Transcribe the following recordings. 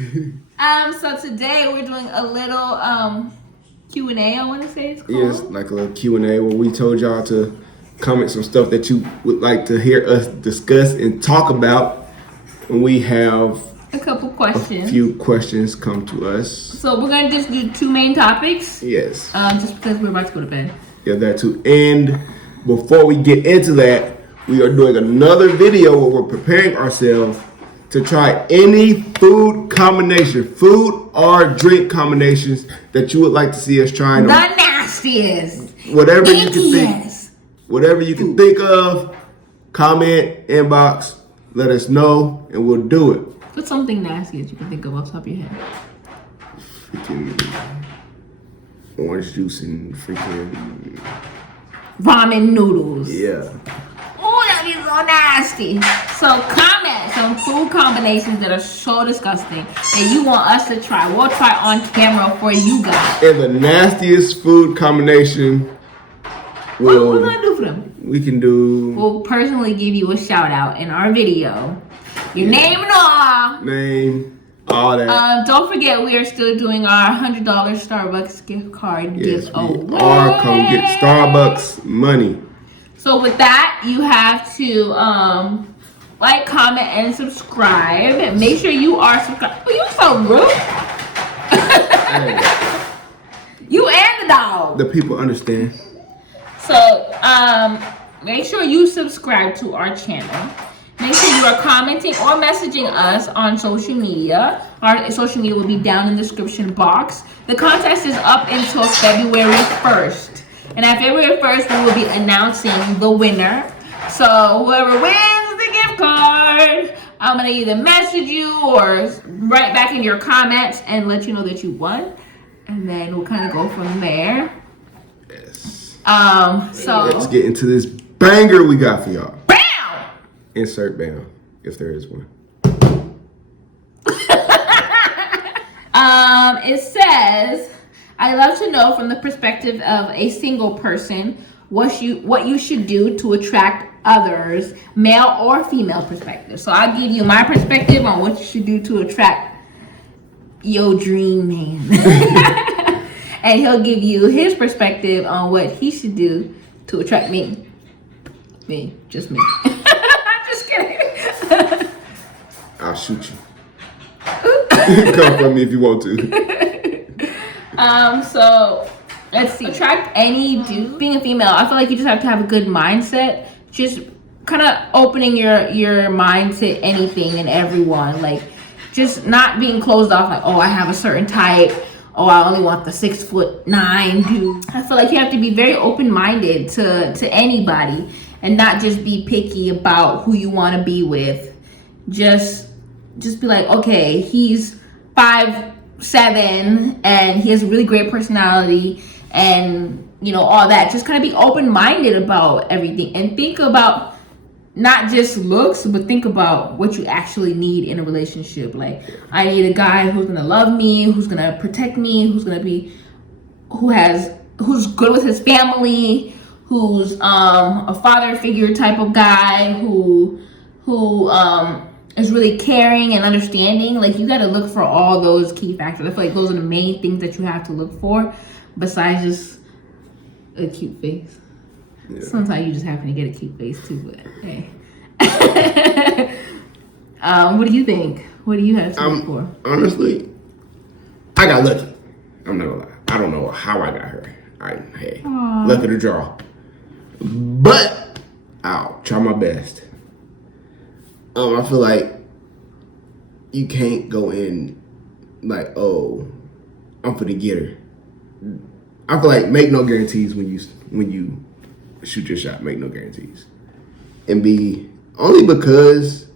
So today we're doing a little Q&A, I want to say it's called. Yes, like a little Q&A where we told y'all to comment some stuff that you would like to hear us discuss and talk about. And we have a couple questions. A few questions come to us. So we're going to just do two main topics. Yes. Just because we're about to go to bed. Yeah, that too. And before we get into that, we are doing another video where we're preparing ourselves to try any food combination, food or drink combinations that you would like to see us trying. The nastiest. Whatever you can think. Whatever you can think of, comment, inbox, let us know, and we'll do it. What's something nasty that you can think of off the top of your head? Freaking orange juice and freaking ramen noodles. Yeah. Oh, that is so nasty. So comment some food combinations that are so disgusting that you want us to try. We'll try on camera for you guys. And the nastiest food combination what can I do for them? We'll personally give you a shout out in our video. Your name and all. Name, all that. Don't forget we are still doing our $100 Starbucks gift card giveaway. We are come get Starbucks money. So with that, you have to like, comment, and subscribe. Make sure you are subscribed. Oh, you so rude. You and the dog. The people understand. So make sure you subscribe to our channel. Make sure you are commenting or messaging us on social media. Our social media will be down in the description box. The contest is up until February 1st. And at February 1st, we will be announcing the winner. So whoever wins the gift card, I'm going to either message you or write back in your comments and let you know that you won. And then we'll kind of go from there. Yes. So let's get into this banger we got for y'all. Bam! Insert bam, if there is one. It says, I love to know from the perspective of a single person what you should do to attract others, male or female perspective. So I'll give you my perspective on what you should do to attract your dream man. And he'll give you his perspective on what he should do to attract me. Just me. Just kidding. I'll shoot you. Come for me if you want to. So let's see. Attract any dude. Being a female, I feel like you just have to have a good mindset. Just kind of opening your mind to anything and everyone. Like, just not being closed off. Like, oh, I have a certain type. Oh, I only want the 6'9" dude. I feel like you have to be very open-minded to anybody and not just be picky about who you want to be with. Just be like, okay, he's 5'7" and he has a really great personality and, you know, all that. Just kind of be open-minded about everything and think about not just looks, but think about what you actually need in a relationship. Like, I need a guy who's gonna love me, who's gonna protect me, who's good with his family, who's a father figure type of guy, who is really caring and understanding. Like, you gotta look for all those key factors. I feel like those are the main things that you have to look for, besides just a cute face. Yeah. Sometimes you just happen to get a cute face too, but hey. What do you think? What do you have to look for? Honestly, I got lucky. I'm not gonna lie. I don't know how I got her. Hey, luck of the draw. But I'll try my best. I feel like you can't go in like, oh, I'm finna get her. I feel like make no guarantees when you shoot your shot. Make no guarantees. And only because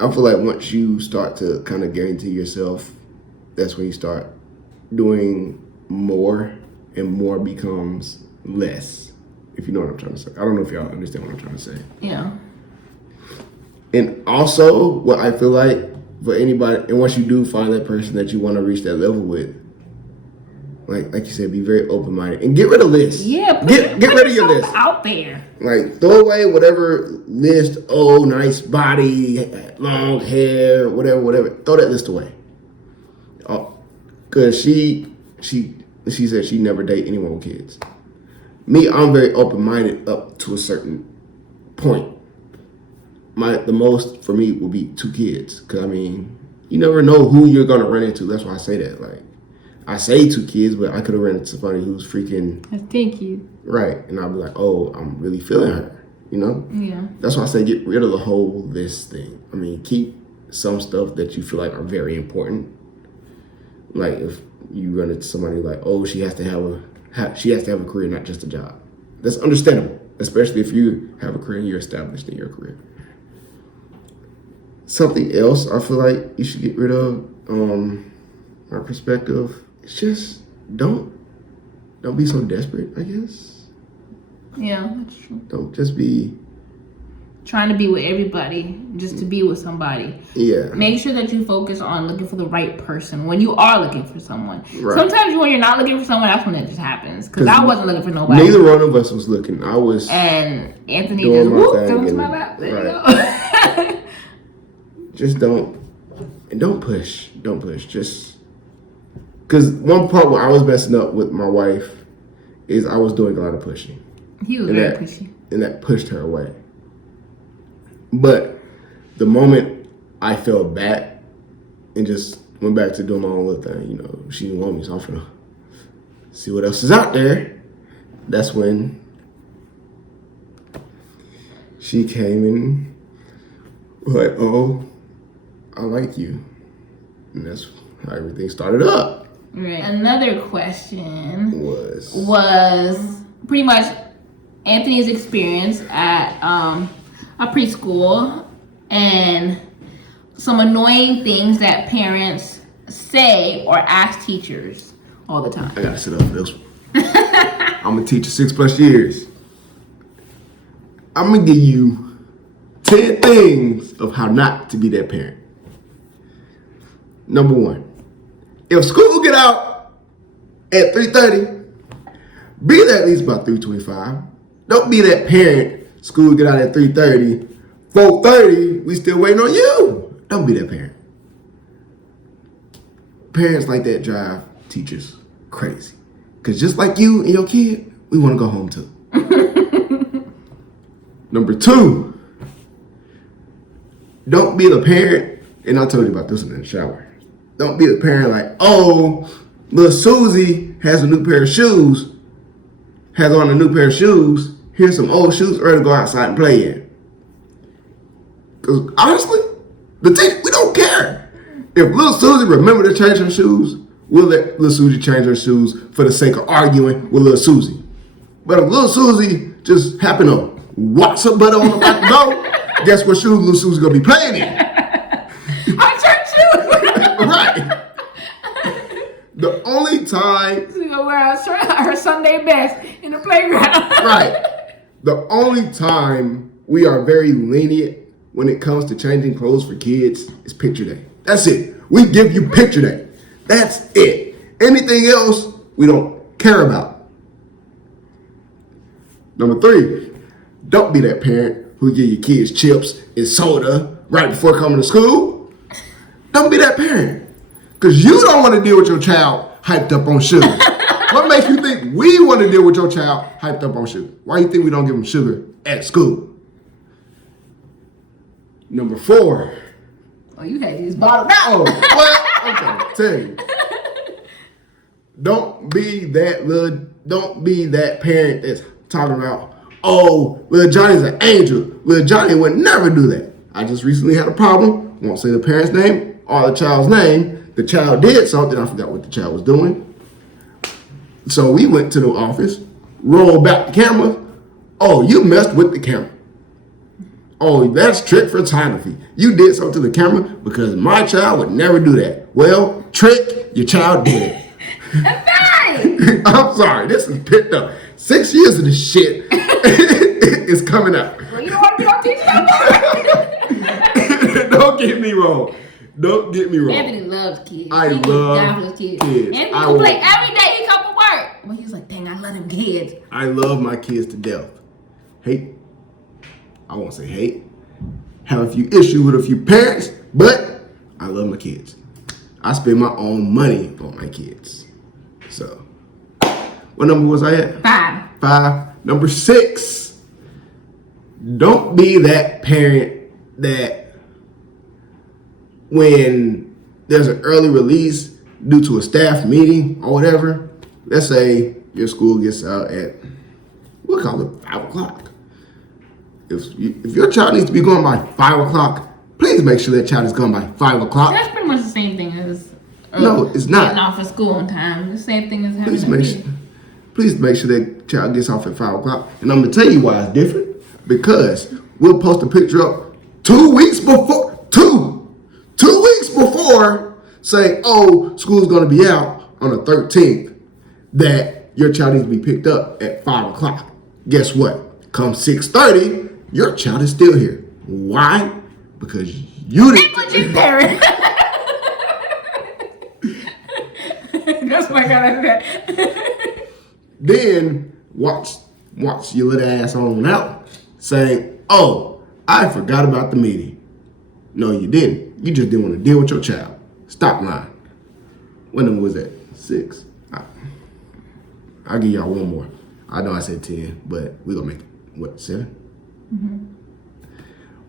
I feel like once you start to kind of guarantee yourself, that's when you start doing more and more becomes less. If you know what I'm trying to say. I don't know if y'all understand what I'm trying to say. Yeah. And also what I feel like for anybody, and once you do find that person that you want to reach that level with, like you said, be very open-minded and get rid of lists. Yeah, get rid of your list out there. Like, throw away whatever list. Oh, nice body, long hair, whatever. Throw that list away. Oh, cause she said she never date anyone with kids. Me, I'm very open-minded up to a certain point. The most for me will be 2 kids. Cause I mean, you never know who you're gonna run into. That's why I say that. Like, I say 2 kids, but I could have run into somebody who's freaking Thank you. right, and I'll be like, oh, I'm really feeling her. You know? Yeah. That's why I say get rid of the whole this thing. I mean, keep some stuff that you feel like are very important. Like if you run into somebody like, oh, she has to have a career, not just a job. That's understandable, especially if you have a career and you're established in your career. Something else I feel like you should get rid of, my perspective, it's just don't be so desperate, I guess. Yeah, that's true. Don't just be Trying to be with everybody just to be with somebody. Yeah. Make sure that you focus on looking for the right person when you are looking for someone. Right. Sometimes when you're not looking for someone, that's when it just happens. Because I wasn't looking for nobody. Neither one of us was looking. I was. And Anthony doing just my whooped thing into my and- lap. There right. you go. Just don't push. Don't push. Just because one part where I was messing up with my wife is I was doing a lot of pushing. He was And very that- pushy. And that pushed her away. But the moment I fell back and just went back to doing my own little thing, you know, she didn't want me, so I'm finna see what else is out there. That's when she came in like, oh, I like you. And that's how everything started up. Right. Another question Was pretty much Anthony's experience at a preschool and some annoying things that parents say or ask teachers all the time. I gotta sit up for this one. I'm a teacher 6+ years. I'm gonna give you 10 things of how not to be that parent. Number 1, if school get out at 3:30, be there at least about 3:25. Don't be that parent. School get out at 3:30. 4:30, we still waiting on you. Don't be that parent. Parents like that drive teachers crazy. Because just like you and your kid, we want to go home too. Number 2, don't be the parent, and I told you about this one in the shower. Don't be the parent like, oh, little Susie has a new pair of shoes, has on a new pair of shoes. Here's some old shoes ready to go outside and play in. Because honestly, we don't care. If little Susie remember to change her shoes, we'll let little Susie change her shoes for the sake of arguing with little Susie. But if little Susie just happen to watch her butt on the back door, guess what shoes little Susie gonna be playing in? High church shoes! Right. The only time, She's gonna wear her Sunday best in the playground. right. The only time we are very lenient when it comes to changing clothes for kids is picture day. That's it. We give you picture day. That's it. Anything else, we don't care about. Number 3, don't be that parent who give your kids chips and soda right before coming to school. Don't be that parent. Because you don't want to deal with your child hyped up on sugar. What makes you think we want to deal with your child hyped up on sugar? Why do you think we don't give them sugar at school? Number 4. Oh, you had these bottled out. Oh, what? I'm trying to tell you. Don't be that parent that's talking about, oh, little Johnny's an angel. Little Johnny would never do that. I just recently had a problem. Won't say the parent's name or the child's name. The child did something. I forgot what the child was doing. So we went to the office, rolled back the camera. Oh, you messed with the camera. Oh, that's trick photography. You did something to the camera because my child would never do that. Well, trick, your child did it. Fine. I'm sorry, this is picked up. 6 years of this shit is coming out. Well, you don't want to be on teacher no more. Don't get me wrong. Don't get me wrong. Anthony loves kids. I He love down for his kids. kids. Anthony I will play will- every day he come to work. Well, he was like, dang, I love them kids. I love my kids to death. I won't say hate. Have a few issues with a few parents, but I love my kids. I spend my own money on my kids. So, what number was I at? 5. 5. Number 6. Don't be that parent that when there's an early release due to a staff meeting or whatever, let's say your school gets out at, we'll call it 5 o'clock. If your child needs to be going by 5 o'clock, please make sure that child is gone by 5 o'clock. That's pretty much the same thing as no, it's not. getting off of school on time. The same thing as having Please make sure that child gets off at 5 o'clock. And I'm gonna tell you why it's different. Because we'll post a picture up 2 weeks before, 2 weeks before, saying, oh, school's gonna be out on the 13th, that your child needs to be picked up at 5 o'clock. Guess what? Come 6:30, your child is still here. Why? Because you didn't. negligent parent. That's what I got that. Then watch your little ass on out, saying, oh, I forgot about the meeting. No, you didn't. You just didn't want to deal with your child. Stop lying. What number was that? 6. I'll give y'all one more. I know I said 10, but we're going to make it, what, 7? Mm-hmm.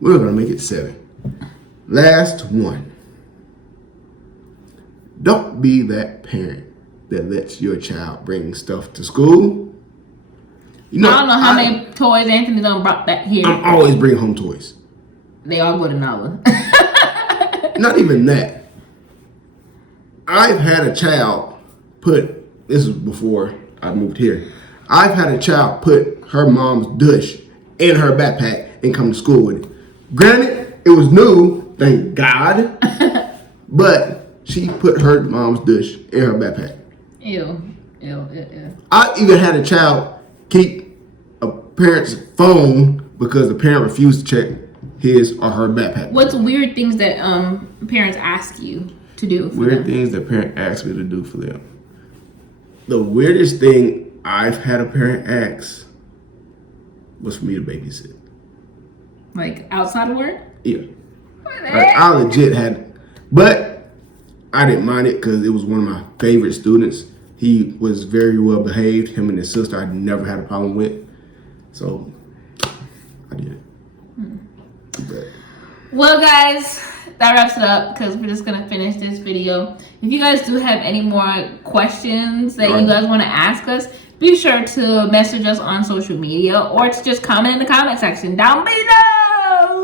We're going to make it 7. Last one. Don't be that parent that lets your child bring stuff to school. You know, I don't know how many toys Anthony done brought back here. I'm always bringing home toys. They all go to Nala. Not even that. I've had a child put, this is before I moved here, I've had a child put her mom's dish in her backpack and come to school with it. Granted, it was new, thank God, but she put her mom's dish in her backpack. Ew. I even had a child keep a parent's phone because the parent refused to check his or her backpack. What's weird things that parents ask you to do for them? Things that parent asked me to do for them. The weirdest thing I've had a parent ask was for me to babysit. Like outside of work? Yeah. Like, I legit had, but I didn't mind it because it was one of my favorite students. He was very well behaved. Him and his sister I never had a problem with. So I did it. But, well, guys, that wraps it up because we're just going to finish this video. If you guys do have any more questions that you guys want to ask us, be sure to message us on social media or to just comment in the comment section down below.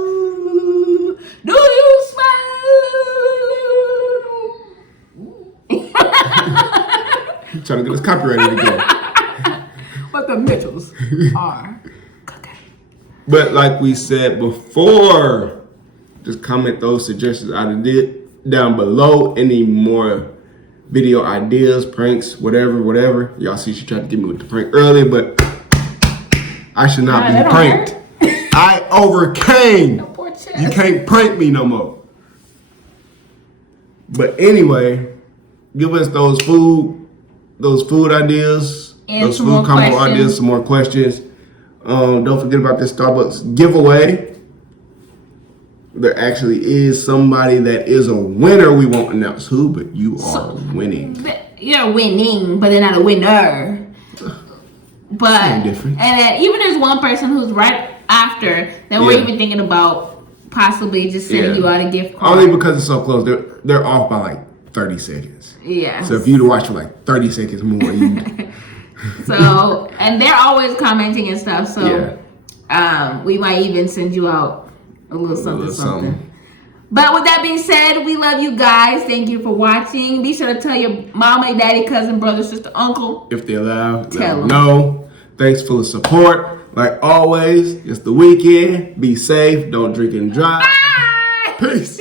Do you smell? trying to get us copyrighted again. But the Mitchells are cooking. But like we said before, just comment those suggestions I did down below. Any more video ideas, pranks, whatever. Y'all see she tried to get me with the prank earlier, but I should not be pranked. I overcame. No, poor chest. You can't prank me no more. But anyway, give us those food ideas, and those food combo ideas, some more questions. Don't forget about this Starbucks giveaway. There actually is somebody that is a winner. We won't announce who, but you are winning. You're winning, but they're not a winner. But different. And then even there's one person who's right after that we're even thinking about possibly just sending you out a gift card. Only because it's so close. They're off by like 30 seconds. Yeah. So if you'd watch for like 30 seconds more, you. So and they're always commenting and stuff. So we might even send you out a little something. But with that being said, we love you guys. Thank you for watching. Be sure to tell your mama, your daddy, cousin, brother, sister, uncle. If they're allowed, tell them. No. Thanks for the support. Like always, it's the weekend. Be safe. Don't drink and drive. Bye. Peace.